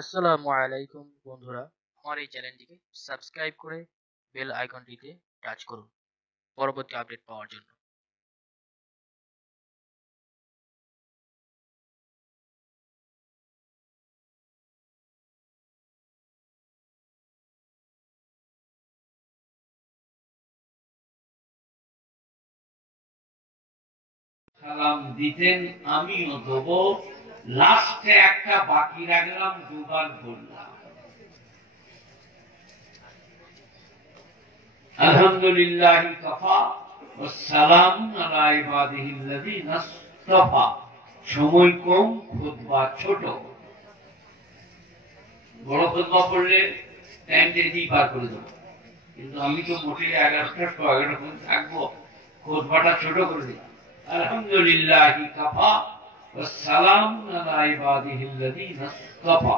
আসসালামু আলাইকুম বন্ধুরা, আমার এই চ্যানেলটিকে সাবস্ক্রাইব করে বেল আইকনটিতে টাচ করুন পরবর্তী আপডেট পাওয়ার জন্য। সালাম দিতেন, আমিও দেব। লাস্টে একটা বাকি রাখলাম, দুবার বললাম আলহামদুলিল্লাহ কাফা ওয়াস সালামু আলা ইবাদিহিল্লাযিনা ইসতাফা। সময় কম, খুতবা ছোট। বড় খুতবা পড়লে টাইমটা দিয়ে পার করে দেবো, কিন্তু আমি তো মোটে 11টা 11টা পর্যন্ত থাকবো। খুতবাটা ছোট করে দিলাম। আলহামদুলিল্লাহ কাফা ওয়াস সালামু আলা ইবাদিহিল্লাযিনা ইসতাফা।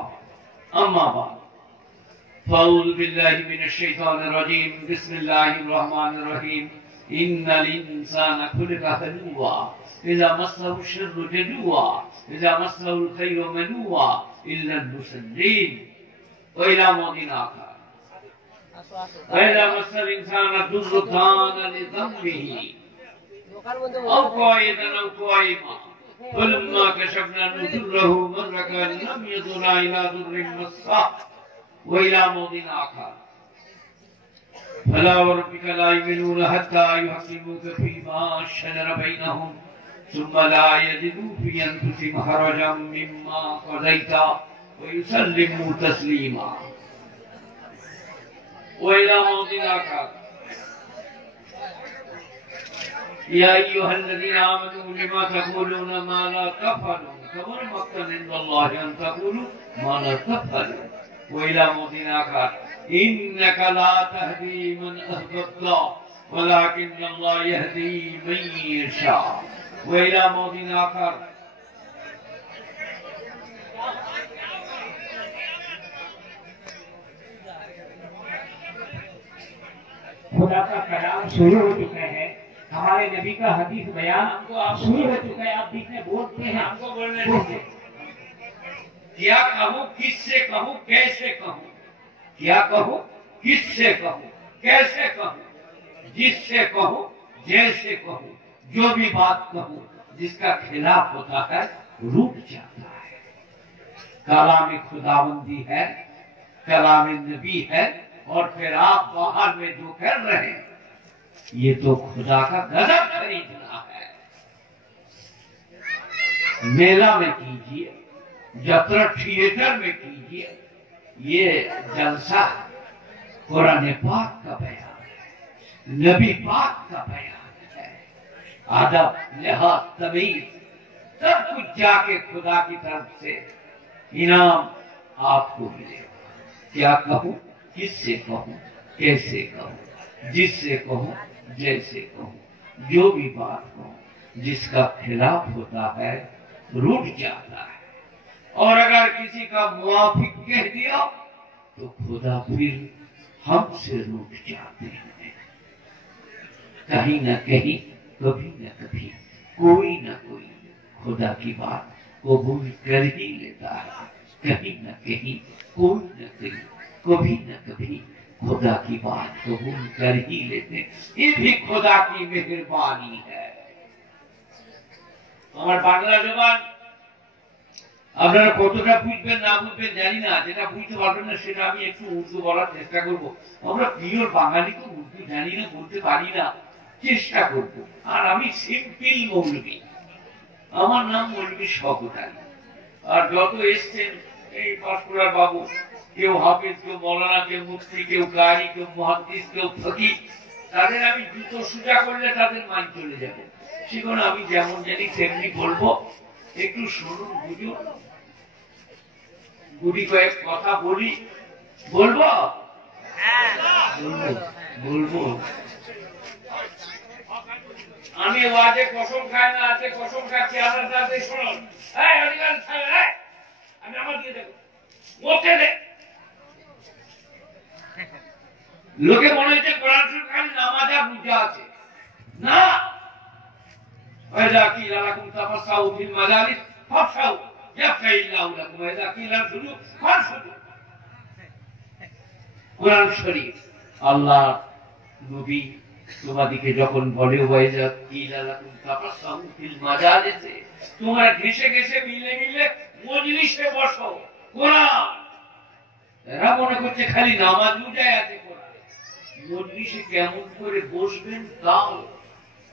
আম্মা বা'দ। فأعوذ بالله من الشيطان الرجيم. بسم الله الرحمن الرحيم. إن الإنسان خلق هلوعا إذا مسه الشر جزوعا إذا مسه الخير منوعا إلا المصلين. وإلى موضع آخر. وإذا مس الإنسان الضر كان لذنبه أو قائدا أو قائما فلما كشفنا عنه ضره مر كأن لم يدعنا إلى ضر مسه. وإلى موضع آخر. فلا وربك لا يؤمنون حتى يحكموك فيما شجر بينهم ثم لا يجدوا في أنفسهم حرجا مما قضيت ويسلموا تسليما. وإلى موضع آخر. يا أيها الذين آمنوا لما تقولون ما لا تفعلون كبر مقتا عند الله أن تقولوا ما لا تفعلون. وإلى موضع آخر. إنك لا تهدي من أحببت ولكن الله يهدي من يشاء. وإلى موضع آخر. खुदा का कलाम शुरू हो चुका है, हमारे नबी का हदीस बयान शुरू हो चुका है। आप बीच में बोलते हैं, हमको बोलने दीजिए। क्या कहूँ, किससे कहूँ, कैसे कहूँ? क्या कहूँ, किससे कहूँ, कैसे कहूँ? जिससे कहूँ, जैसे कहूँ, जो भी बात कहूँ जिसका खिलाफ होता है रूठ जाता है। कलाम खुदाबंदी है, कलाम नबी है, और फिर आप बाहर में जो कर रहे हैं ये तो खुदा का गजब खरीदना है। मेला में कीजिए, यात्रा थिएटर में कीजिए, ये जलसा कुरान पाक का बयान है, नबी पाक का बयान है। अदब, लिहाज, तमीज सब कुछ जाके खुदा की तरफ से इनाम आपको मिलेगा। क्या कहूँ, किससे कहूँ, कैसे कहूँ, जिससे कहूँ, जैसे कहूँ, जो भी बात कहूँ जिसका खिलाफ होता है रूठ जाता है। और अगर किसी का मुआफिक कह दिया तो खुदा फिर हमसे रूठ जाते हैं। कहीं न कहीं, कभी न कभी, कोई न कोई खुदा की बात कबूल कर ही लेता है। कहीं न कहीं, कोई न कहीं, कभी न कभी खुदा की बात कबूल कर ही लेते। ये भी खुदा की मेहरबानी है। আমার বাংলা জবান আপনারা কতটা বুঝবেন না বুঝবেন জানি না, যেটা বুঝতে পারবেন না সেটা আমি একটু উর্দু বলার চেষ্টা করব। আমরা পিওর বাঙালি তো উর্দু জানি না, বলতে পারি না, চেষ্টা করব। আর আমি সিম্পল মৌলবী, আমার নাম মৌলবী শওকত আলী। আর যত এসছেন এই পাঁশকুড়ার বাবু, কেউ হাফিজ, কেউ মৌলানা, কেউ মুফতি, কেউ কারি, কেউ মুহাদ্দিস, কেউ ফকিহ, তাদের আমি জুতো সোজা করলে তাদের মান চলে যাবে। সেখানে আমি যেমন জানি তেমনি বলবো, একটু শুনুন, বুঝুন। গুটি কয়েক কথা বলি, বলবো বলবো। আমি ওয়াজে কসম খাই না, আছে কসম খাচ্ছি। আমার দাদা শুনুন, আমি আমার দিয়ে দেবো মরতে দে। লোকে মনে হচ্ছে কোরআন শরীফ খালি নামাজ আর রোজা আছে না। ইয়াফাইল্লাহু লাকুম ওয়া ইযা কিলা শুনু ফাসুদু। কোরআন শরীফ আল্লাহ নবী তোমাদিকে যখন বলে ওয়া ইযা কিলা লাকুম তাফাসসাহু ফিল মাজালিসে, তোমরা ঘেসে ঘেসে মিলে মিলে মজলিসে বসো। কোরআন এরা মনে করছে খালি নামাজ রোজায় আছে কোরআন। মজলিসে কেমন করে বসবেন তাও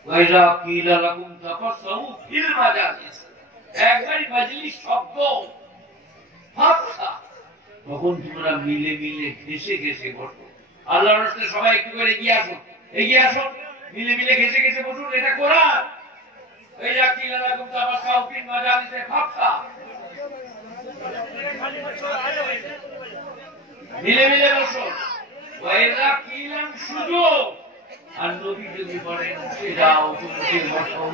ওয়াইজা কিলা লাকুম তাফাসসাহু ফিল মাজালিস, একবারই মজলিস শব্দ ভাষা, তখন তোমরা মিলে মিলে ঘেসে ঘেসে বসো। আল্লাহর রাস্তায় সবাই একটু করে এগিয়ে আসো, এগিয়ে আসো, মিলে মিলে ঘেসে ঘেসে বসুন। এটা কোরআন। ওয়াইজা কিলা লাকুম তাফাসসাহু ফিল মাজালিস ভাষা, মিলে মিলে বসো। ওয়াইজা কিলাম শুধু, আর নবী যদি বলেন উঠে যাও, উঠে বসো,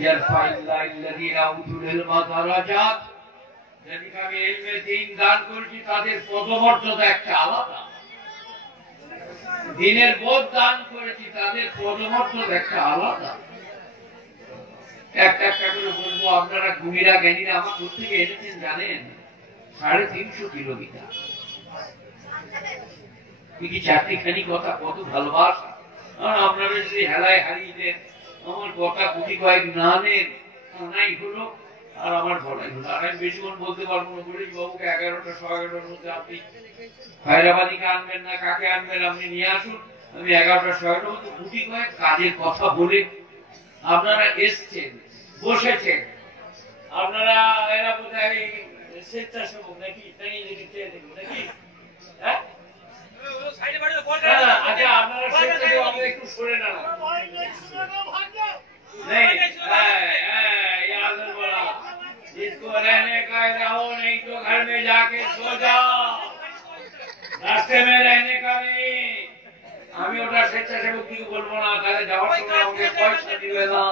ইয়ারফাইল্লাহিল্লাযীনা উতুল ইলমা দারাজাত, যাদেরকে আমি ইলমে দ্বীন দান করেছি তাদের পদমর্যাদা একটা আলাদা, দ্বীনের বোধ দান করেছি তাদের পদমর্যাদা একটা আলাদা। একটা একটা করে বলবো, আপনারা গুণীরা জ্ঞানীরা আমার কোথেকে এনেছেন জানেন? 350 কিলোমিটার। কি চারটিখানি কথা, কত ভালোবাসা। আপনারা যদি হেলায় হারিয়ে দেন, আমার কথা কোটি কয়েক না নেন, নাই হলো আর আমার বলাই হলো। আর আমি বেশিক্ষণ বলতে পারবো না। বলি বাবুকে 11টা 11:15 মধ্যে আপনি হায়দ্রাবাদীকে আনবেন না, কাকে আনবেন আপনি নিয়ে আসুন, আমি 11টা 11:15 মধ্যে কোটি কয়েক কাজের কথা বলে আপনারা এসছেন, বসেছেন। আপনারা এরা বোধহয় স্বেচ্ছাসেবক নাকি, তাই নাকি? হ্যাঁ, আচ্ছা, আপনারা স্বেচ্ছাসেবক, আপনারা একটু সরে না। इसको रहने का रहो, नहीं तो घर में जाके सो जाओ, रास्ते में रहने का नहीं। আমি ওটা স্বেচ্ছাসেবক দিকে বলবো না, তাহলে যাওয়ার সময় আমাকে পয়সা দিবে না।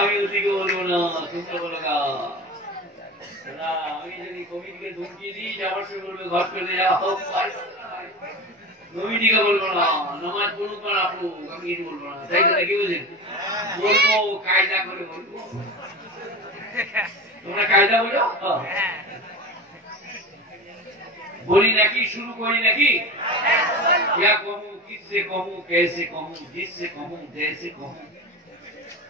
আমি ওদিকে বলবো না, চিন্তা করো না। আমি যদি কমিটিকে ধমকি দিই, যাওয়ার সময় বলবে ঘর চলে যাও, কমিটিকে বলবো না, নামাজ পড়ুক না রাখুক, আমি কিছু বলবো না। তাই তো নাকি বুঝলেন? বলবো কায়দা করে বলবো। তোমরা কায়দা বলো, বলি নাকি, শুরু করি নাকি? क्या कहूँ, किससे कहूँ, कैसे कहूँ, जिससे कहूँ, जैसे कहूँ,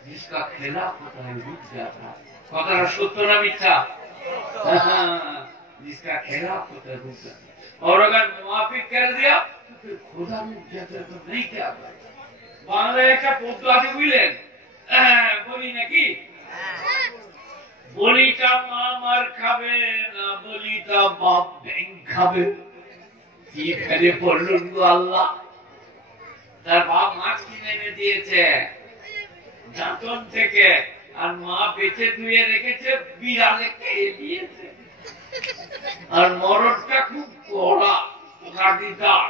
जिसका खिलाफ होता है रुक जाता है। কথাটা সত্য না মিথ্যা? जिसका खिलाफ होता है रुक जाता है, और अगर मुआफिक कर दिया तो फिर खुदा रुक जाता है। तो नहीं क्या বাংলায় একটা পদ্য আছে বুঝলেন? বলি নাকি? বলিটা মা মার খাবে না, বলিটা বাপ ব্যাং খাবে। কি ফেলে পড়লুন গো আল্লাহ। তার বাপ মাছ কিনে এনে দিয়েছে যাতন থেকে, আর মা বেঁচে ধুয়ে রেখেছে, বিড়ালে খেয়ে দিয়েছে। আর মরদটা খুব কড়া, রাগীদার,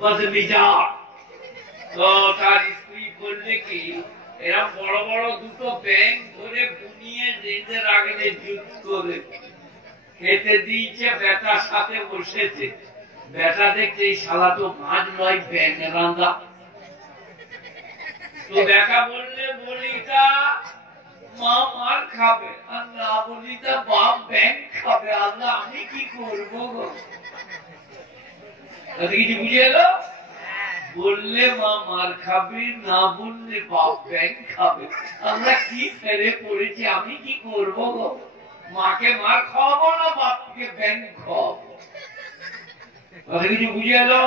বদমিজাজ। তো তার স্ত্রী বললে কি, এরা বড় বড় দুটো ব্যাঙ ধরে বুনিয়ে রেঁধে রাখলে যুদ্ধ করে খেতে দিয়েছে, বেটার সাথে বসেছে। বেটা দেখছে এই শালা তো মাছ নয়, ব্যাঙ রান্দা। তো বেটা বললে বলিটা মা মার খাবে, আর না বলিটা বাপ ব্যাঙ খাবে। আল্লাহ আমি কি করবো গো? তাতে কিছু বুঝে এলো? বললে মা মার খাবে, না বললে বাপ ব্যাং খাবে। আমরা কি ফেলে পড়েছি, আমি কি করবো গো? মাকে মার খাওয়াবো না বাপকে ব্যাং খাওয়াবো? কথা কিছু বুঝে এলো?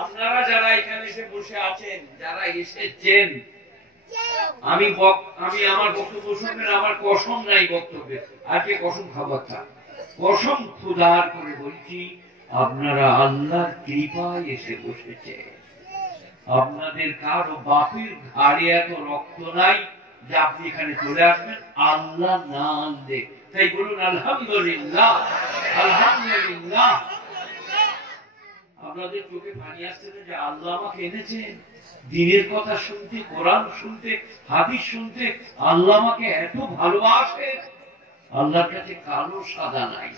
আপনারা যারা এখানে এসে বসে আছেন, যারা এসেছেন, আমি আমার বক্তব্য শুনবেন। আমার কসম নাই বক্তব্যে, আজকে কসম খাবার থাক, কসম খুদার করে বলছি, আপনারা আল্লাহর কৃপায় এসে বসেছে। আপনাদের কারো বাপের ঘাড়ে এত রক্ত নাই যে আপনি এখানে চলে আসবেন আল্লাহ না আনলে। তাই বলুন আলহামদুলিল্লাহ, আলহামদুলিল্লাহ। আপনাদের চোখে পানি আসছে না যে আল্লাহ আমাকে এনেছেন দ্বীনের কথা শুনতে, কোরআন শুনতে, হাদিস শুনতে। আল্লাহ আমাকে এত ভালোবাসে। আল্লাহর কাছে কালো সাদা নাই,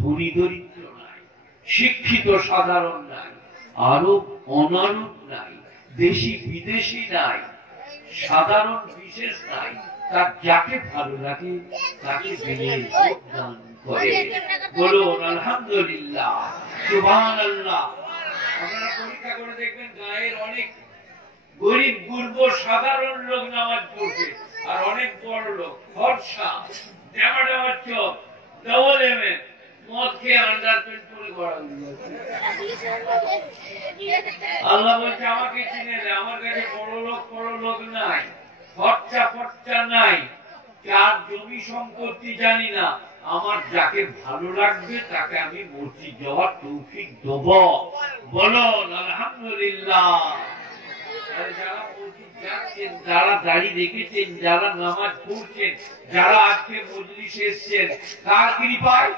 ধনী দরিদ্র নাই, শিক্ষিত সাধারণ নাই, আরব অনারব নাই, দেশি বিদেশি নাই, সাধারণ বিশেষ নাই, তার যাকে ভালো লাগে তাকে দিয়ে দান করে। বলুন আলহামদুলিল্লাহ, সুবহানাল্লাহ। আপনারা পরীক্ষা করে দেখবেন, গায়ের অনেক গরিব গুরব সাধারণ লোক নামাজ পড়ছে, আর অনেক বড় লোক ফর্সা ডেমা ডেমার চোখ ডবল এমএ মদ খেয়ে আন্ডারপ্যান্ট পরে গড়া। আল্লাহ বলছে আমাকে চিনে নে, আমার কাছে বড় লোক নাই, খরচা নাই, যার জমি সম্পত্তি জানি না, আমার যাকে ভালো লাগবে তাকে আমি মসজিদ যাওয়ার তৌফিক দেব। বলুন আলহামদুলিল্লাহ। যারা মসজিদ যাচ্ছেন, যারা দাড়ি রেখেছেন, যারা নামাজ পড়ছেন, যারা আজকে মজলিসে এসেছেন, কার কৃপায়?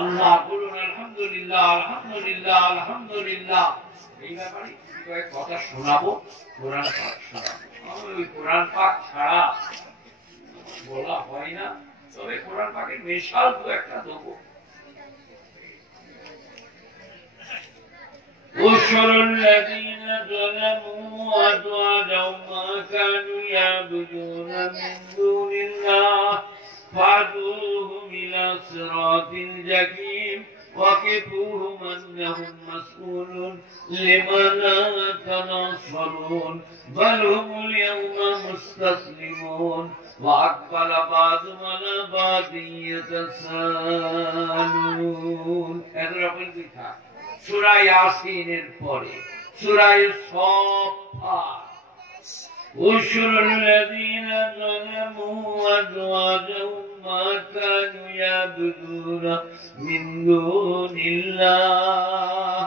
আল্লাহ। বলুন আলহামদুলিল্লাহ, আলহামদুলিল্লাহ, আলহামদুলিল্লাহ। এই ব্যাপারে কয়েক কথা শোনাবো, কোরআন পাক শোনাবো। আমি ওই কোরআন পাক ছাড়া বলা হয় না, তবে কোরআন পাকের মিশাল তো একটা দেবো। احشر الذين ظلموا وأزواجهم ما كانوا يعبدون من دون الله فاهدوهم إلى صراط الجحيم وقفوهم أنهم مسؤولون لما لا تنصرون بل هم اليوم مستسلمون وأقبل بعضهم على بعض يتساءلون। সূরা ইয়াসিনের পরে সূরা সাফফাত। احشر الذين ظلموا وأزواجهم ما كانوا يعبدون من دون الله।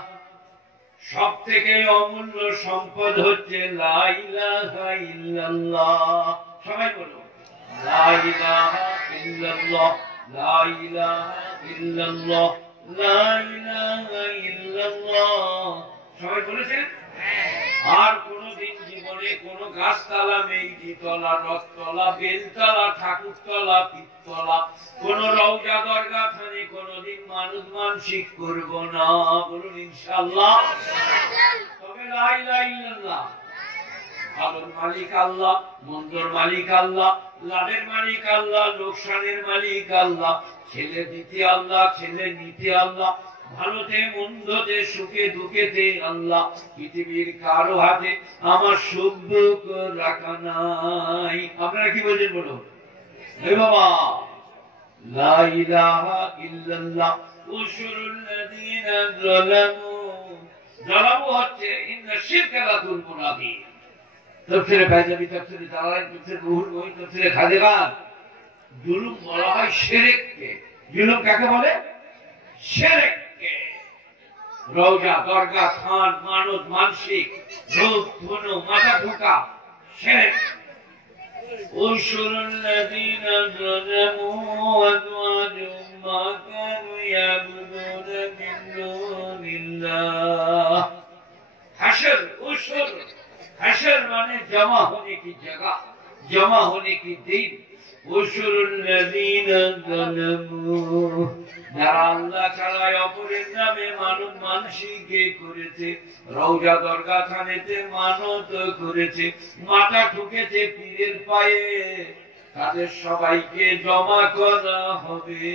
সব থেকে অমূল্য সম্পদ হচ্ছে লা ইলাহা ইল্লাল্লাহ। সবাই বলো লা ইলাহা ইল্লাল্লাহ, লা ইলাহা ইল্লাল্লাহ, লা ইলাহা ইল্লাল্লাহ। সবাই বলেছেন? আর কোনদিন জীবনে কোন গাছতলা, মেঘিতলা, রথতলা, বেলতলা, ঠাকুরতলা, পিততলা, কোন রওজা দরগা থানে কোনদিন মানুষ মানসিক করব না। বলুন ইনশাআল্লাহ। তবে লা ইলাহা ইল্লাল্লাহ। ভালোর মালিক আল্লাহ, মন্দর মালিক আল্লাহ, লাভের মালিক আল্লাহ, লোকসানের মালিক আল্লাহ, ছেলে দিতে আল্লাহ, ছেলে নিতে আল্লাহ, ভালোতে মন্দতে সুখে দুঃখেতে আল্লাহ। পৃথিবীর কারো হাতে আমার সুখ দুঃখ রাখা নাই। আপনারা কি বলছেন বলুন? হে বাবা, লা ইলাহা ইল্লাল্লাহ। উশুরুল্লাযীনা যালামু। যালামু হচ্ছে ইন্না শিরকা লা যুলমুন আযীম। তাফসীরে বাইজাবি, তাফসীরে জালালাইন, তাফসীরে রুহুল মুহিত, তাফসীরে খাদেগান। জুলুম বলা হয় শিরককে। জুলুম কাকে বলে? শিরককে। রওজা, দরগা, থান, মানত, মানসিক, রূপ, ধনু, মাথা ঠোকা, শিরক। উশুরুল্লাযীনা যালামু ওয়াজওয়াজুহুম মা কানু ইয়াবুদুনা মিন দুনিল্লাহ। হাশর, উশুর, হাশর মানে জমা होने की जगह, जमा होने की दिन। উশুরুল্লাযীনা যালামু। যারা আল্লাহ ছাড়া অপরের নামে মানত মানসিকে করেছে, রওজা দরগা থানেতে মানত করেছে, মাথা ঠুকেছে পীরের পায়ে, তাদের সবাইকে জমা করা হবে।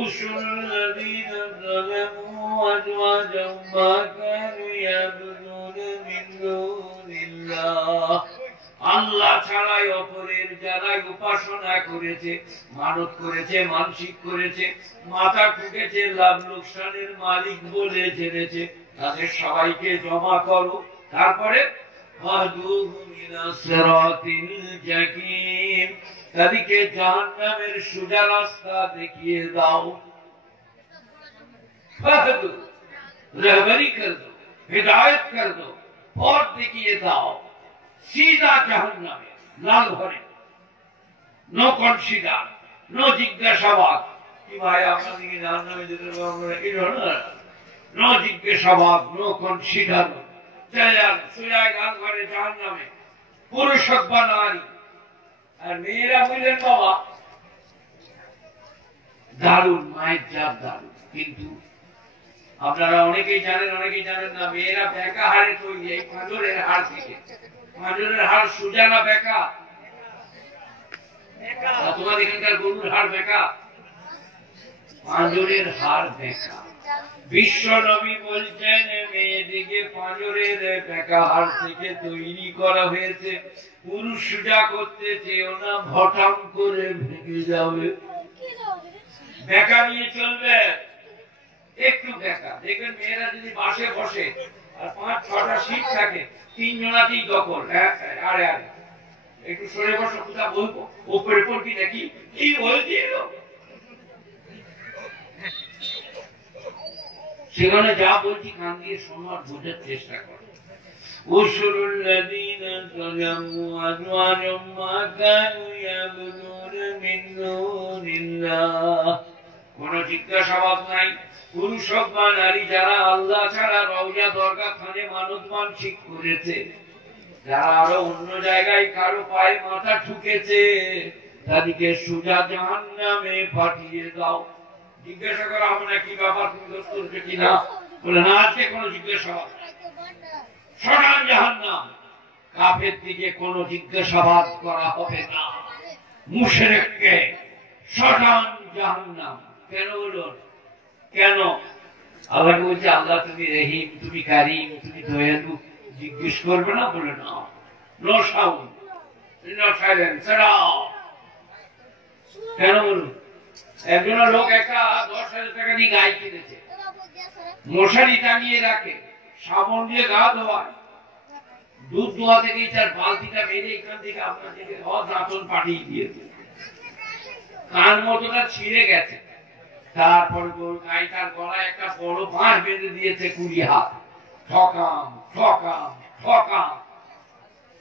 উশুরুল্লাযীনা যালামু ওয়াজওয়াজুহুম মা কানু ইয়াবুদুনা মিন দুনিল্লাহ। আল্লাহ ছাড়াই অপরের যারা উপাসনা করেছে, মানত করেছে, মানসিক করেছে, মাথা ঠুকেছে, লাভ লোকসানের মালিক বলে জেনেছে, তাদের সবাইকে জমা করো। তারপরে তাদেরকে জাহান্নামের সোজা রাস্তা দেখিয়ে দাও। रहबरी कर दो, हिदायत कर दो, और देखिए दाओ सीधा जहन्नाम में लाल भरे। नो कन्सिडर, नो जिज्ञासाबाद कि भाई আপনাদেরকে জাহান্নামে যেতে হবে এই ধরনের, নো জিজ্ঞাসাবাদ, নো কনসিডার। চলে যান সোজা গান ঘরে জাহান্নামে, পুরুষ হোক বা নারী। আর মেয়েরা বললেন বাবা দারুণ, মায়ের জাত দারুণ, কিন্তু আপনারা অনেকেই জানেন, অনেকেই জানেন না, মেয়েরা বেকা হাড়ে তৈরি। এই পাঁজরের হাড় থেকে, পাঁজরের হাড় সোজা না বেকা? তোমার এখানকার গরুর হাড় বেকা, পাঁজরের হাড় বেকা। বিশ্ব নবী বলছেন মেয়েদিকে পাঁজরের বেকা হাড় থেকে তৈরি করা হয়েছে। পুরুষ যা করতে চেয়েও না, ভটাম করে ভেঙে যাবে। বেকা নিয়ে চলবে, একটু বেকা। দেখবেন মেয়েরা যদি বাসে বসে আর 5-6টা সিট থাকে, 3 জনাতেই দখল। আরে আরে একটু সরে বসো, কোথা বলবো, ওপরে পড়বি নাকি, কি বলছি। সেখানে যা বলছি কান দিয়ে শোনার, বোঝার চেষ্টা করো। কোন জিজ্ঞাসাবাদ নাই। পুরুষ হোক বা নারী, যারা আল্লাহ ছাড়া রওজা দরগা খানে মানত মানসিক করেছে, যারা আরো অন্য জায়গায় কারো পায়ে মাথা ঠুকেছে, তাদেরকে সোজা জাহান্নামে পাঠিয়ে দাও। জিজ্ঞাসা করা হবে না কি ব্যাপার, তুমি দোষ করছো কিনা, বলে না আজকে কোনো জিজ্ঞাসাবাদ, সরান জাহান্নাম। কাফের দিকে কোনো জিজ্ঞাসাবাদ করা হবে না। মুশরিককে সরান জাহান্নাম। কেন বলুন, কেন? আল্লাহ বলছে, আল্লাহ তুমি রহিম, তুমি কারিম, তুমি দয়ালু, জিজ্ঞেস করবে না? বলে না, নো সাউন্ড, নো সাইলেন্স। কেন বলুন? একজন লোক একটা 10,000 টাকা দিয়ে গাই কিনেছে, মশারি টাঙিয়ে রাখে, সাবন দিয়ে গা ধোয়ায়, দুধ দোয়া থেকে তার বালতিটা মেরে এখান থেকে আপনার থেকে দাঁতন পাঠিয়ে দিয়েছে। কান মতোটা ছিঁড়ে গেছে। তারপর গাইটার গলায় একটা বড় বাঁশ বেঁধে দিয়েছে 20 হাত। ঠকাম ঠকাম ঠকাম।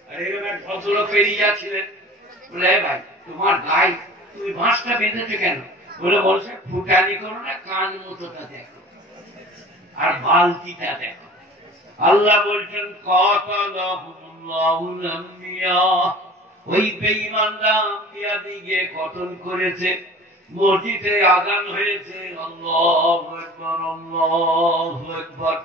আর এরকম এক ভদ্রলোক পেরিয়ে যাচ্ছিলেন, বলে ভাই তোমার গাই তুমি বাঁশটা বেঁধেছো কেন? বলছে ফুটানি করো না, কান মতোটা দেখো আর বালতিটা দেখো। আল্লাহ বলছেন কাতালাহুমুল্লাহুল আম্বিয়া, ওই বেঈমানরা আম্বিয়া দিকে কতল করেছে। মসজিদে আযান হয়েছে, আল্লাহু আকবার আল্লাহু আকবার।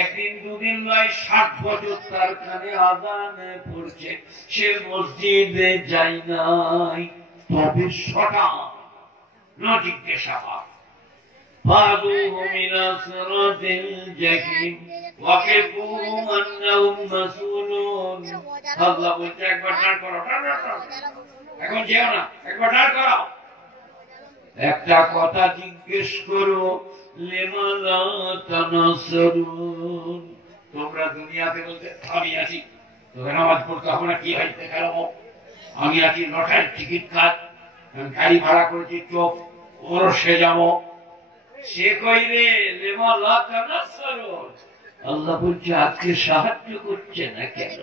একদিন দুদিন নয়, 60 বছর তার কানে আযান পড়ছে, সে মসজিদে যায় নাই। তবে সটা না জিজ্ঞাসাবাদ। ফাদুহু মিনা সিরাতিল জাহিম ওয়াকিফুহুম আন্নাহুম মাসউলুন। আল্লাহ বলছে একবার দাঁড় করো, এখন যেও না, একবার দাঁড় করাও। একটা কথা জিজ্ঞেস করো, লিমা লা তানাসরুন। তোমরা দুনিয়াতে বলতে আমি আছি, তোকে নামাজ পড়তে হবে না, কি হইতে খেলাবো, আমি আছি, লটারির টিকিট কাট, গাড়ি ভাড়া করেছি, চোখ ওরসে যাবো। সে কইরে লিমা লা তানাসরুন। আল্লাহ বলছে আজকে সাহায্য করছে না কেন?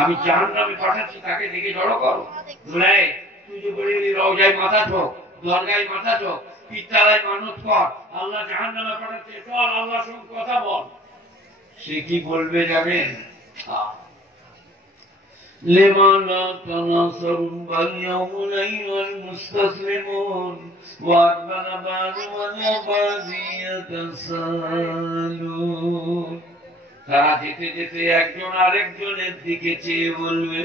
আমি জাহান্নামে পাঠাচ্ছি, তাকে দেখে জড়ো করো। তুই যে বলি রওজায় মাথা ঠোক, দরগায় মাথা ঠোক, পিত্তালায় মানত কর, আল্লাহ জাহান্নামে পাঠাচ্ছে, চল আল্লাহর সঙ্গে কথা বল। সে কি বলবে জানেন? লিমা লা তানাসরুন বাল ইয়াউমুল আইয়ুল মুস্তাসলিমুন ওয়া আকবালা বা'দুহুম বা'দি ইয়াতাসালুন। তারা যেতে যেতে একজন আরেকজনের দিকে চেয়ে বলবে,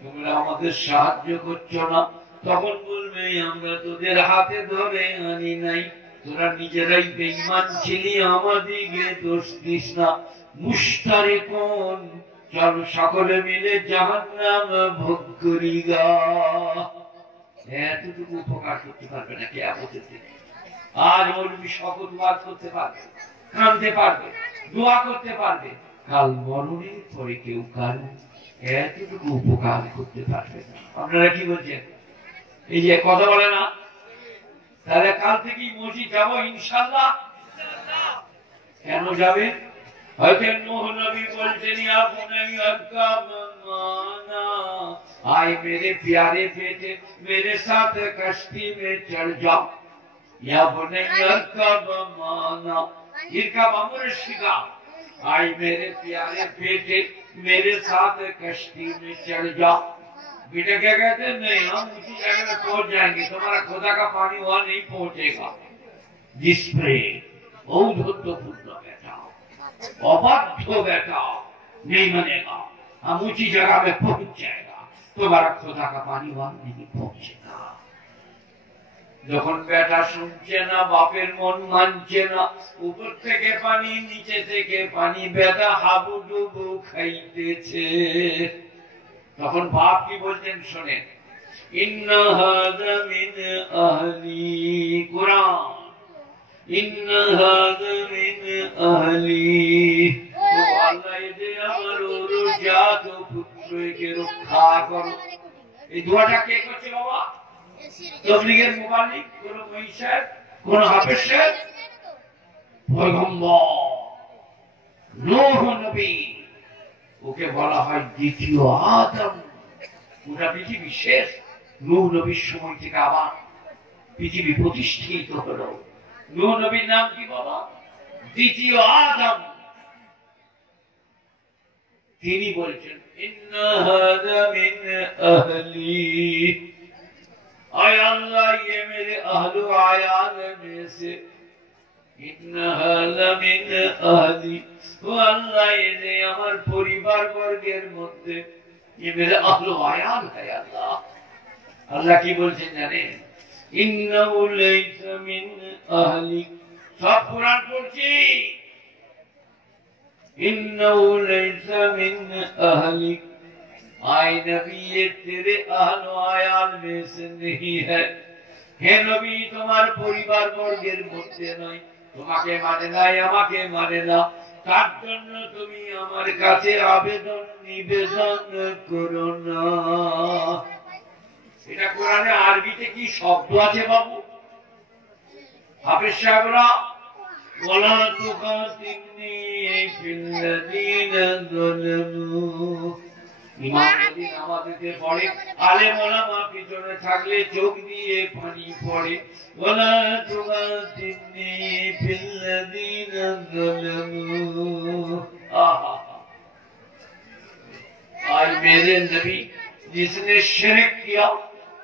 তোমরা আমাদের সাহায্য করছো না। তখন বলবে, আমরা তোদের হাতে ধরে আনি নাই, তোরা নিজেরাই বেঈমান ছিলি, আমাদিকে দোষ দিস না। মুশতারিকুন, চল সকলে মিলে জাহান্নাম ভোগ করি গা। এতটুকু উপকার করতে পারবে না কিয়ামতের দিনে। আজ মৌলবি শপথ ওয়াজ করতে পারবে, কাঁদতে পারবে, দোয়া করতে পারবে, কাল মরণের পরে কেউ কারো এতটুকু উপকার করতে পারবে না। আপনারা কি বলছেন? এই যে কথা বলে না, তাহলে কাল থেকেই মসজিদ যাবো ইনশাআল্লাহ। কেন যাবে? হয়তো নূহ নবী বলছেন, ইয়া বুনাইয়া আরকাব মানা, আয় মেরে प्यारे बेटे मेरे साथ कश्ती में चढ़ जाओ। या बुनैया अरकब माना, इरकब अमर शिगा, आए मेरे प्यारे बेटे मेरे साथ कश्ती में चढ़ जाओ। बेटा क्या कहते हैं? नहीं, हम उसी जगह में पहुंच जाएंगे, तुम्हारा खुदा का पानी वहां नहीं पहुंचेगा। जिसपे औद्धत्यपूर्ण बेटा, अबाध्य बेटा नहीं बनेगा, हम ऊंची जगह में पहुंच जाएगा, तुम्हारा खुदा का पानी वहां नहीं पहुंचेगा। যখন বেটা শুনছে না, বাপের মন মানছে না, উপর থেকে পানি নিচে থেকে পানি, বেটা হাবুডুবু খাইতেছে, তখন বাপ কি বলছেন শোনেন, ইন্না হাযা মিন আহলি, কুরআন, ইন্না হাযা মিন আহলি, আল্লাহ যে আমার রুজাত পুত্রকে রক্ষা করো। এই দোয়াটা কে করছে বাবা? তবলিগের মুবাল্লিগ, কোন মুইশাদ, কোন হাফেজ সাহেব? পয়গম্বর নূহ নবী, ওকে বলা হয় দ্বিতীয় আদম। গোটা পৃথিবী শেষ, নূহ নবীর সময় থেকে আবার পৃথিবী প্রতিষ্ঠিত হলো। নূহ নবীর নাম কি বাবা? দ্বিতীয় আদম। তিনি বলছেন ইন্না হাযা মিন আহলি, आय अल्लाह ये मेरे अहलो आयाल में से, इन्ना हाज़ा मिन अहली, वो अल्लाह ये हमार परिवार वर्गेर मध्य, ये मेरे अहलो आयाल है अल्लाह। अल्लाह की बोलছেন জানেন, इन्नहु लैसा मिन अहली, सब कुरान পড়ছি, इन्नहु लैसा मिन अहली, आए नबी ये तेरे अहलो आयाल में से नहीं है। हे नबी तुम्हार परिवार वर्गेर मध्य नয়, তোমাকে মানে না, আমাকে মানে না, তার জন্য তুমি আমার কাছে আবেদন নিবেদন করো না। এটা কোরআনে আরবিতে কি শব্দ আছে বাবু? হাফেজ সাহেবরা, ওয়ালা তুকাতিনি ফিল্লাযীনা যালামু, ইমাম যদি নামাজে পড়ে, আলেম ওলামা পিছনে থাকলে চোখ দিয়ে পানি পড়ে, ওয়ালা তুগাতিনি ফিল্লাযীনা যালামু। आय मेरे नबी, जिसने शिरक किया,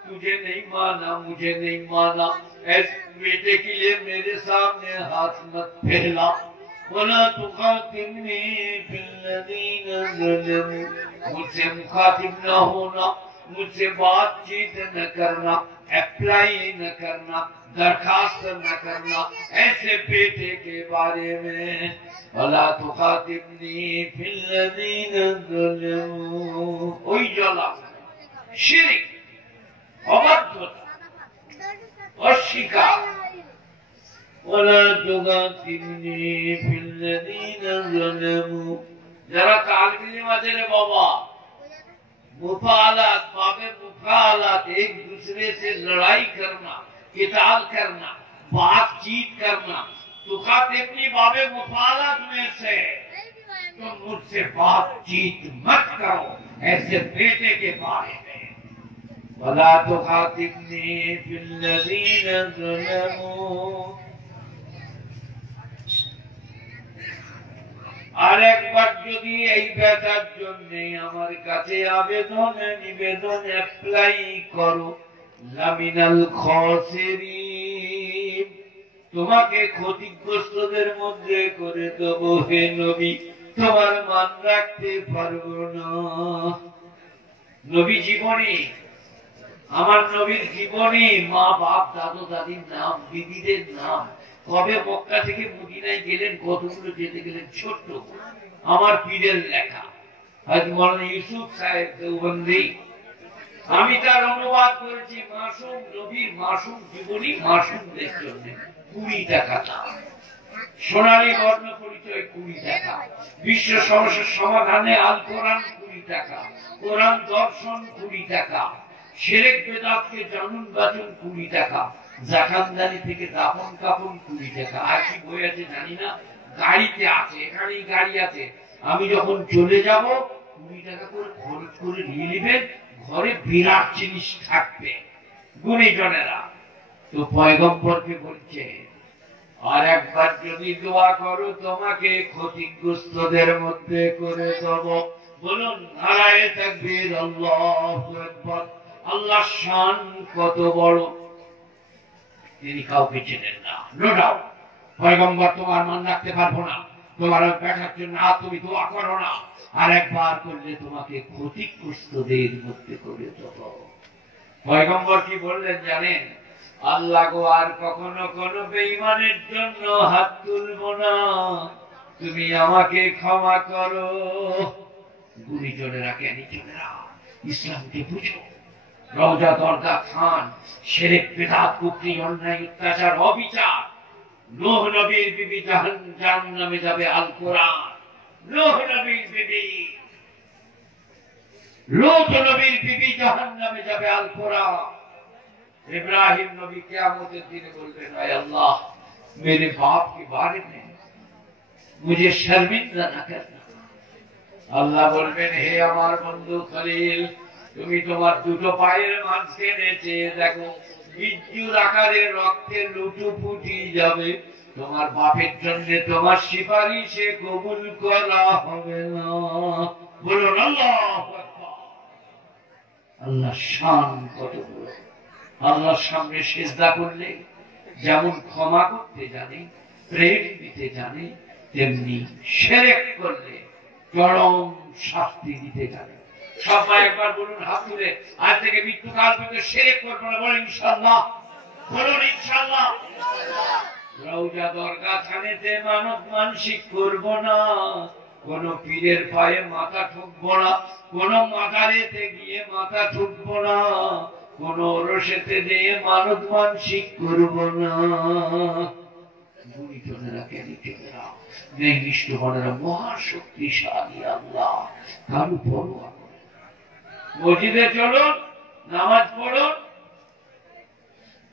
तुझे नहीं माना, मुझे नहीं माना, ऐसे बेटे के लिए मेरे सामने हाथ मत फैला, वला तुखातिबनी फिल्लज़ीना ज़लमू, मुझसे मुखातिब न होना, मुझसे बातचीत न करना, अप्लाई न करना, दरखास्त न करना ऐसे बेटे के बारे में। वला तुखातिबनी फिल्लज़ीना ज़लमू, ওই জ্বালা, শিরক, অবাধ্যতা, অস্বীকার। ওয়ালা তুগাতিবনি ফিল্লাযীনা যালামু, যারা তালবিলিম আছে রে বাবা, मुफालात, बाबे मुफालात, एक दूसरे से लड़ाई करना, किताल करना, बातचीत करना, तुखातिबनी बाबे मुफालात में से, तुम मुझसे बातचीत मत करो ऐसे बेटे के बारे में। वला तुखातिबनी फिल्लज़ीना ज़लमू, আর একবার যদি এই বেটার জন্য আমার কাছে আবেদন নিবেদন অ্যাপ্লাই করো, লামিনাল খাসিরিন, তোমাকে ক্ষতিগ্রস্তদের মধ্যে করে দেব হে নবী, তোমার মান রাখতে পারবো না। নবী জীবনী, আমার নবীর জীবনী, মা বাপ দাদু দাদির নাম, দিদিদের নাম, কবে মক্কা থেকে মদিনায় গেলেন, কতগুলো যেতে গেলেন, ছোট্ট আমার পীরের লেখা, হযরত মাওলানা ইউসুফ সাহেব দেওবন্দি। আমি তার অনুবাদ করেছি, মাসুম নবীর মাসুম জীবনী মাসুমদের জন্য 20 টাকা দাম, সোনালী বর্ণ পরিচয় 20 টাকা, বিশ্ব সমস্যার সমাধানে আল কোরআন 20 টাকা, কোরআন দর্শন 20 টাকা, শিরক বেদাতকে জানুন বাঁচুন 20 টাকা, জাকাতদানি থেকে দাফন কাফন 20 টাকা। আর কি বই আছে জানি না, গাড়িতে আছে, এখানেই গাড়ি আছে, আমি যখন চলে যাব 20 টাকা করে খরচ করে নিয়ে নেবেন, ঘরে বিরাট জিনিস থাকবে গুণীজনেরা। তো পয়গম্বরকে বলছে, আর একবার যদি দোয়া করো তোমাকে ক্ষতিগ্রস্তদের মধ্যে করে দেব। বলুন নারায়ে তাকবীর, আল্লাহু আকবার। আল্লাহর শান কত বড়, তিনি কাউকে চেনেন না, নো ডাউট। পয়গম্বর তোমার মান রাখতে পারবো না, তোমার ব্যাটার জন্য তুমি দোয়া করো না, আর একবার করলে তোমাকে ক্ষতিগ্রস্তদের মধ্যে করে দেব। পয়গম্বর কি বললেন জানেন? আল্লাহ গো আর কখনো কোনো বেঈমানের জন্য হাত তুলবো না, তুমি আমাকে ক্ষমা করো। গুরুজনেরা, জ্ঞানীজনেরা, ইসলামকে বুঝো। রওজা, দরগা, খান, শিরক, বিদআত, কুফরি, অন্যায়, অত্যাচার, অবিচার। নূহ নবীর বিবি জাহান্নামে যাবে, আল কোরআন। নূহ নবীর বিবি, লূত নবীর বিবি জাহান্নামে যাবে, আল কোরআন। इब्राहिम नबी क़यामत दिन बोलते हैं, अल्लाह मेरे बाप के बारे में मुझे शर्मिंदा न करना। আল্লাহ বলবেন, হে আমার বন্ধু খলিল, তুমি তোমার দুটো পায়ের মাঝখানে চেয়ে দেখো, বিদ্যুৎ আকারে রক্তে লুটুপুটি যাবে, তোমার বাপের জন্য তোমার সুপারিশে কবুল করা হবে না। বলুন আল্লাহু আকবার। আল্লাহ শান কত বড়। আল্লাহর সামনে সিজদা করলে যেমন ক্ষমা করতে জানে, প্রেম দিতে জানে, তেমনি শিরক করলে চরম শাস্তি দিতে জানে। সবাই একবার বলুন হাত তুলে, আজ থেকে মৃত্যুকাল পর্যন্ত শিরক করবো না। বলুন ইনশাআল্লাহ। বলুন ইনশাআল্লাহ। রওজা, দরগা, থানেতে মানব মানসিক করবো না, কোন পীরের পায়ে মাথা ঠুকবো না, কোন মাজারেতে গিয়ে মাথা ঠুকবো না, কোন ওরসেতে দিয়ে মানত মানসিক করব না। গুরুজনেরা, জ্ঞানীজনেরা, নিষ্ঠুরেরা, মহাশক্তিশালী আল্লাহ কারো পরোয়া করে না। মসজিদে চলুন, নামাজ পড়ুন,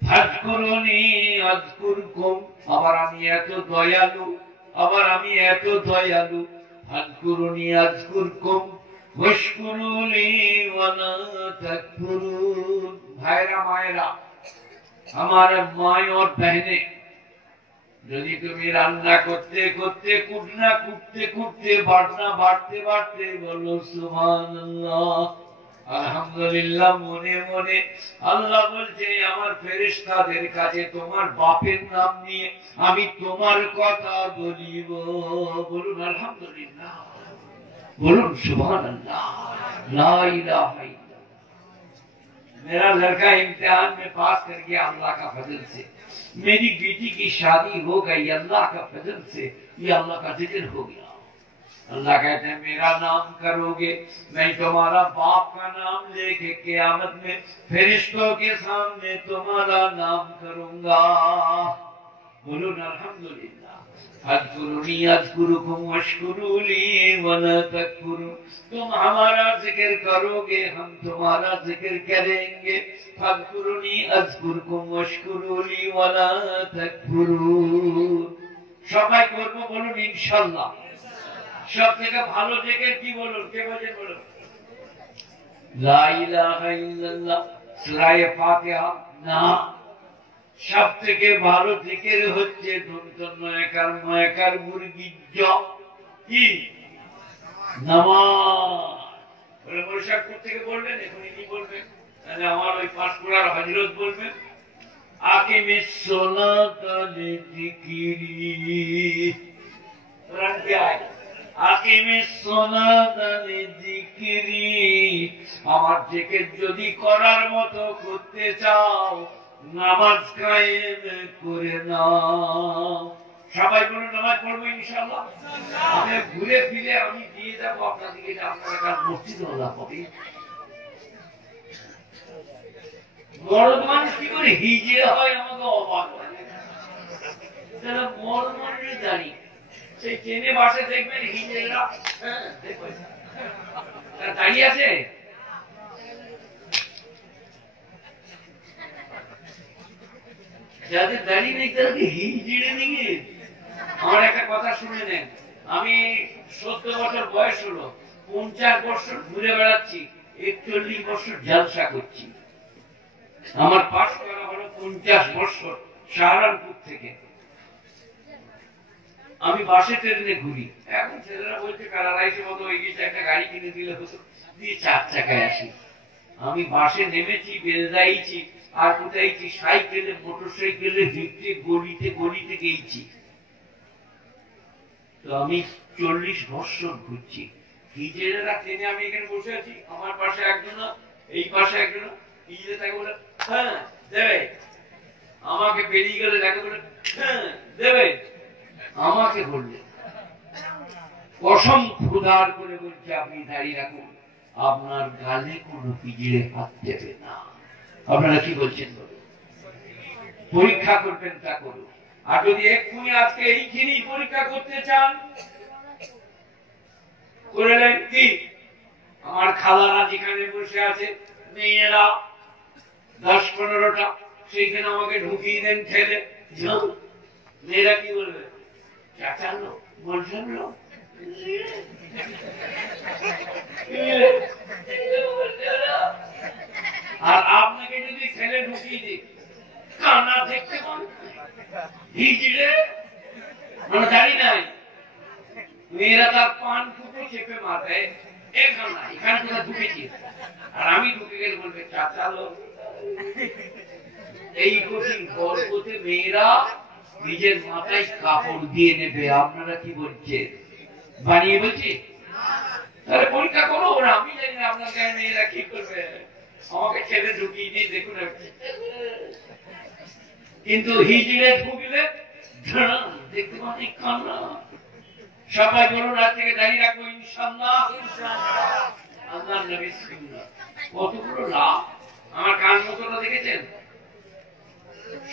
ফাজকুরুনি আযকুরকুম, আবার আমি এত দয়ালু, আবার আমি এত দয়ালু। ফাজকুরুনি আযকুরকুম ওয়াশকুরুলি ওয়ালা তাকফুরুন। ভাইরা, মায়েরা, আমার মায় और बहने, যদি তুমি রান্না করতে করতে, কুটনা কুটতে কুটতে, বাটনা বাটতে বাটতে বলো সুবহানাল্লাহ, আলহামদুলিল্লাহ মনে মনে, আল্লাহ বলছে আমার ফেরেশতাদের কাছে তোমার বাপের নাম নিয়ে আমি তোমার কথা বলিব। বলুন আলহামদুলিল্লাহ, बोलो सुभान अल्लाह, ला इलाहा इल्लल्लाह। मेरा लड़का इम्तिहान में पास कर गया अल्लाह का फजल से, मेरी बेटी की शादी हो गई अल्लाह का फजल से, ये अल्लाह का जिक्र हो गया। अल्लाह कहते हैं मेरा नाम करोगे, मैं तुम्हारा बाप का नाम लेके क़यामत में फरिश्तों के सामने तुम्हारा नाम करूंगा। बोलो अल्हम्दुलिल्लाह। अज़कुरुनी अज़कुरुकुम वशकुरुली वला तकफुरुन। तुम हमारा जिक्र करोगे, हम तुम्हारा जिक्र करेंगे। अज़कुरुनी अज़कुरुकुम वशकुरुली वला तकफुरुन। সবাই করব, বলুন ইনশাআল্লাহ। সব থেকে ভালো জিকির কি বলুন? কে বলেন? বলুন লা ইলাহা ইল্লাল্লাহ। সূরা ফাতিহা না, সব থেকে ভালো জিকির হচ্ছে নয়কার নয়কার মুরগির কি নামাজ। বলে বৈশাখ থেকে বলবেন, এখন ইনি বলবেন, তাহলে আমার ওই পাঁশকুড়ার হযরত বলবেন, আকিমিস সালাতা লিযিকরি। কোরআন কি আয়াত? আকিমিস সালাতা লিযিকরি। আমার জিকির যদি করার মতো করতে চাও, নামাজ কায়েম করে নাও। সবাই বলুন নামাজ পড়বো ইনশাআল্লাহ। আমি ঘুরে ফিরে আমি দিয়ে যাবো আপনাদেরকে, আপনারা কার মসজিদ ওলা হবে। মরদ মানুষ কি করে হিজে হয় আমাকে অবাক লাগে। যারা মরদ মানুষের জানি, সেই ট্রেনে বাসে দেখবেন হিজেরা দাঁড়িয়ে আছে। যাদের দাঁড়িয়ে নেই তাদেরকে হিজড়ে নিয়ে। আমার একটা কথা শুনে নেন, আমি ৭০ বছর বয়স হলো, ৫০ বছর ঘুরে বেড়াচ্ছি, ৪১ বছর জলসা করছি। আমার পাশ করা হলো ৫০ বছর সাহারানপুর থেকে। আমি বাসে ট্রেনে ঘুরি। এখন ছেলেরা বলছে প্যারালাইসের মতো হয়ে গেছে, একটা গাড়ি কিনে দিলে হতো, দিয়ে ৪ চাকায় আসি। আমি বাসে নেমেছি, বেলদাইছি, আর কোথাইছি সাইকেলে, মোটর সাইকেলে, হেঁটে গলিতে গলিতে গেছি। তো আমি ৪০ বছর ঘুরছি। হিজড়েরা ট্রেনে, আমি এখানে বসে আছি, আমার পাশে একজন, এই পাশে একজন, হিজড়ে তাকে বলে হ্যাঁ দেবে, আমাকে পেরিয়ে গেলে দেখে বলে দেবে, আমাকে বললে কসম খোদার করে বলছে আপনি দাঁড়িয়ে রাখুন, আপনার গালে কোনো পিঁজড়ে হাত দেবে না। আপনারা কি বলছেন বলুন? পরীক্ষা করবেন তা করুন। আর যদি এক্ষুনি আজকে এইখানেই পরীক্ষা করতে চান করলেন কি, আমার খালারা যেখানে বসে আছে মেয়েরা 10-15টা, সেইখানে আমাকে ঢুকিয়ে দেন ঠেলে। মেয়েরা কি বলবে? চাচালো বলছেন লোক। আর আপনাকে যদি ঠেলে ঢুকিয়ে দিই, কানা দেখতে পান ভিজড়ে, মানে জানি নাই, মেয়েরা তার পান ফুটো চেপে মারবে, এখানে কোথাও ঢুকেছি, আর আমি ঢুকে গেলে বলবে চাচালো। এই কঠিন গল্পতে মেয়েরা নিজের মাথায় কাপড় দিয়ে নেবে। আপনারা কি বলছেন? বানিয়ে বলছি? তাহলে পরীক্ষা করো না, আমি জানি না আপনার গায়ে মেয়েরা কি করবে। আমাকে ছেলে ঢুকিয়ে দিয়ে দেখুন, কিন্তু হিজড়ে ঢুকলে দেখতে পাচ্ছি কান্না। সবাই বলুন রাত থেকে দাঁড়িয়ে রাখবো ইনশাআল্লাহ। আল্লাহ নবী সুন্নাত কতগুলো লাভ। আমার কান মতোটা দেখেছেন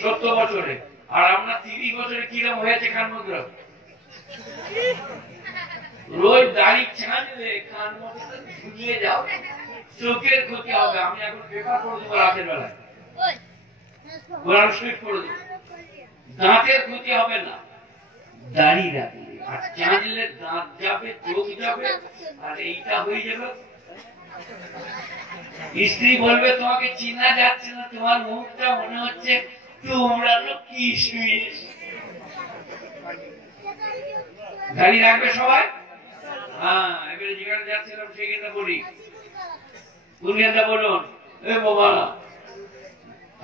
70 বছরে, আর আপনার 30 বছরে কিরম হয়েছে কান মতো? রোজ দাড়ি ছাঁচলে কান মতোটা ঝুলিয়ে যাও, চোখের ক্ষতি হবে। আমি এখন পেপার পড়ে দেবো রাতের বেলায়, কোরআন শরীফ পড়ে দেবো, দাঁতের ক্ষতি হবে না। দাড়ি রাখলে আর চাঁদলে দাঁত যাবে, চোখ যাবে, আর এইটা হয়ে যাবে। স্ত্রী বলবে তোমাকে চিনা যাচ্ছে না, তোমার মুখটা মনে হচ্ছে তোমরানো কিশমিশ। দাড়ি রাখবে সবাই। হ্যাঁ, এবারে যেখানে যাচ্ছিলাম সেখানে বলি, দুনিয়াটা বলুন এ বাবা,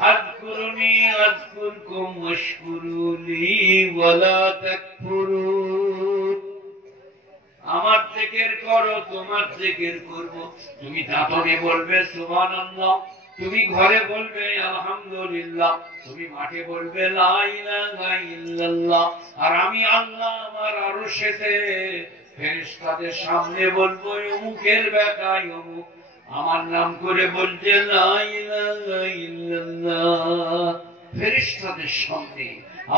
আযকুরুনি আযকুরকুম ওয়াশকুরুলি ওয়ালা তাকফুরুন। আমার জিকির করো, তোমার জিকির করব। তুমি দাঁতনে বলবে সুবহানাল্লাহ, তুমি ঘরে বলবে আলহামদুলিল্লাহ, তুমি মাঠে বলবে লা ইলাহা ইল্লাল্লাহ, আর আমি আল্লাহ আমার আরশেতে ফেরেশতাদের সামনে বলবো অমুকের বেটা অমুক আমার নাম করে বলছে লা ইলাহা ইল্লাল্লাহ। ফেরেশতাদের সামনে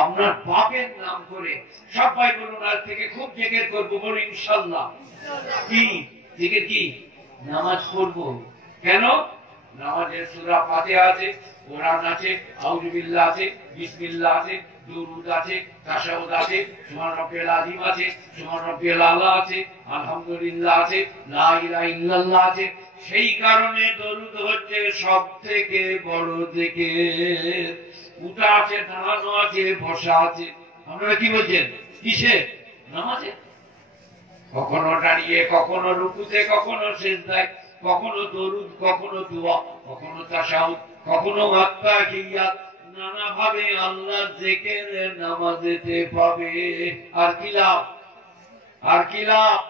আপনার বাপের নাম করে সবাই বলুন আজ থেকে খুব জিকির করবো, বলুন ইনশাআল্লাহ। কি জিকির? কি নামাজ পড়বো। কেন? নামাজের সূরা ফাতিহা আছে, কোরআন আছে, আউযু বিল্লাহ আছে, বিসমিল্লাহ আছে, দুরূদ আছে, তাশাহুদ আছে, সুবহান রাব্বিয়াল আযীম আছে, সুবহান রাব্বিয়াল আলা আছে, আলহামদুলিল্লাহ আছে, লা ইলাহা ইল্লাল্লাহ আছে। সেই কারণে দরুদ হচ্ছে সবথেকে বড় জিকির। উঠা আছে, দাঁড়ানো আছে, বসা আছে। আপনারা কি বলছেন? কিসে? নামাজে। কখনো দাঁড়িয়ে, কখনো রুকুতে, কখনো সিজদায়, কখনো দরুদ, কখনো দোয়া, কখনো তাশাহুদ, কখনো আত্তাহিয়াত। নানা ভাবে আল্লাহ জিকির নামাজেতে পাবে। আর কি লাভ? আর কি লাভ?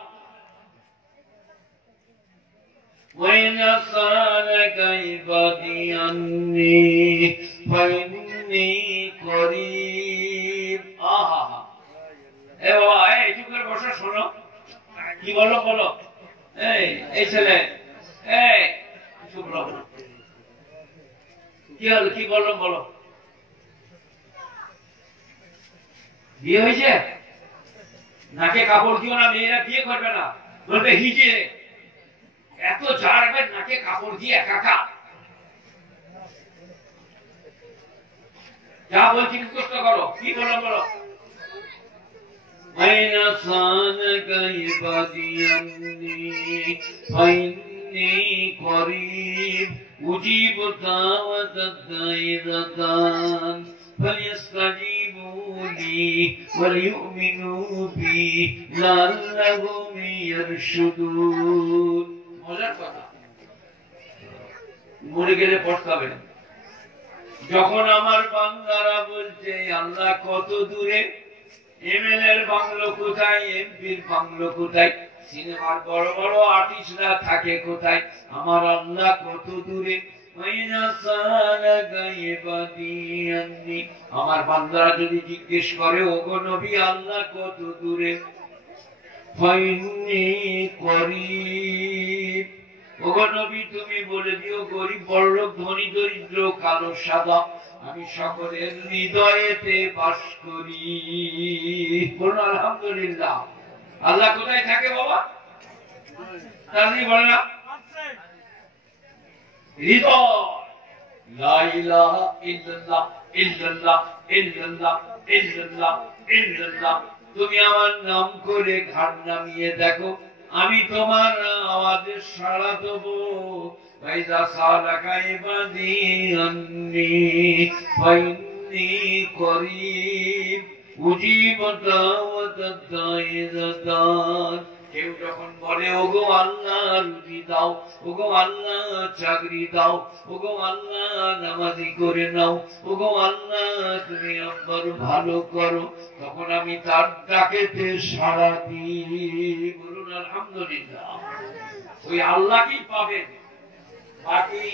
وَإِذَا سَأَلَكَ عِبَادِي عَنِّي فَإِنِّي قَرِيبٌ। আহা, এ বাবা, এই চুপ করে বসো, শোনো কি বলো, বলো। এই ছেলে, এই চুপ রবো, কি হলো, কি বললো, বলো। বিয়ে হয়েছে? নাকে কাপড় দিও না, মেয়েরা বিয়ে করবে না, বলবে হিজে। এত ঝাড়বে নাকে কাপড় দিয়ে একা। যা বলছি মুখস্থ করো, কি বলো, বলো। وَإِذَا سَأَلَكَ عِبَادِي عَنِّي فَإِنِّي قَرِيبٌ أُجِيبُ دَعْوَةَ الدَّاعِ إِذَا دَعَانِ فَلْيَسْتَجِيبُوا لِي وَلْيُؤْمِنُوا بِي لَعَلَّهُمْ يَرْشُدُونَ। মজার কথা, মরে গেলে পড়তে না। যখন আমার বান্দারা বলছে আল্লাহ কত দূরে, এমএলএর বাংলো কোথায়, এমপির বাংলো কোথায়, সিনেমার বড় বড় আর্টিস্টরা থাকে কোথায়, আমার আল্লাহ কত দূরে, আমার বান্দারা যদি জিজ্ঞেস করে ওগো নবী আল্লাহ কত দূরে, ওগো নবী তুমি বলে দিও গরিব বড়লোক ধনী দরিদ্র কালো সাদা আমি সকলের হৃদয়েতে বাস করি। বলুন আলহামদুলিল্লাহ। আল্লাহ কোথায় থাকে বাবা? তাহলে বলে না হৃদয়। লা ইলাহা ইল্লাল্লাহ ইল্লাল্লাহ ইল্লাল্লাহ ইল্লাল্লাহ ইল্লাল্লাহ। তুমি আমার নাম করে ঘাট নামিয়ে দেখো, আমি তোমার আওয়াজে সাড়া দেবো। ফাইদা সালাকা ইবাদি আন্নি ফাইন্নী করিব উজিব দাওয়াতাদ দাঈ ইযা দান। কেউ যখন বলে ওগো আল্লাহ রুজি দাও, ওগো আল্লাহ চাকরি দাও, ওগো আল্লাহ নামাজি করে নাও, ওগো আল্লাহ তুমি আমার ভালো করো, তখন আমি তার ডাকেতে সাড়া দিই। বলুন আলহামদুলিল্লাহ। ওই আল্লাহকেই পাবেন, বাকি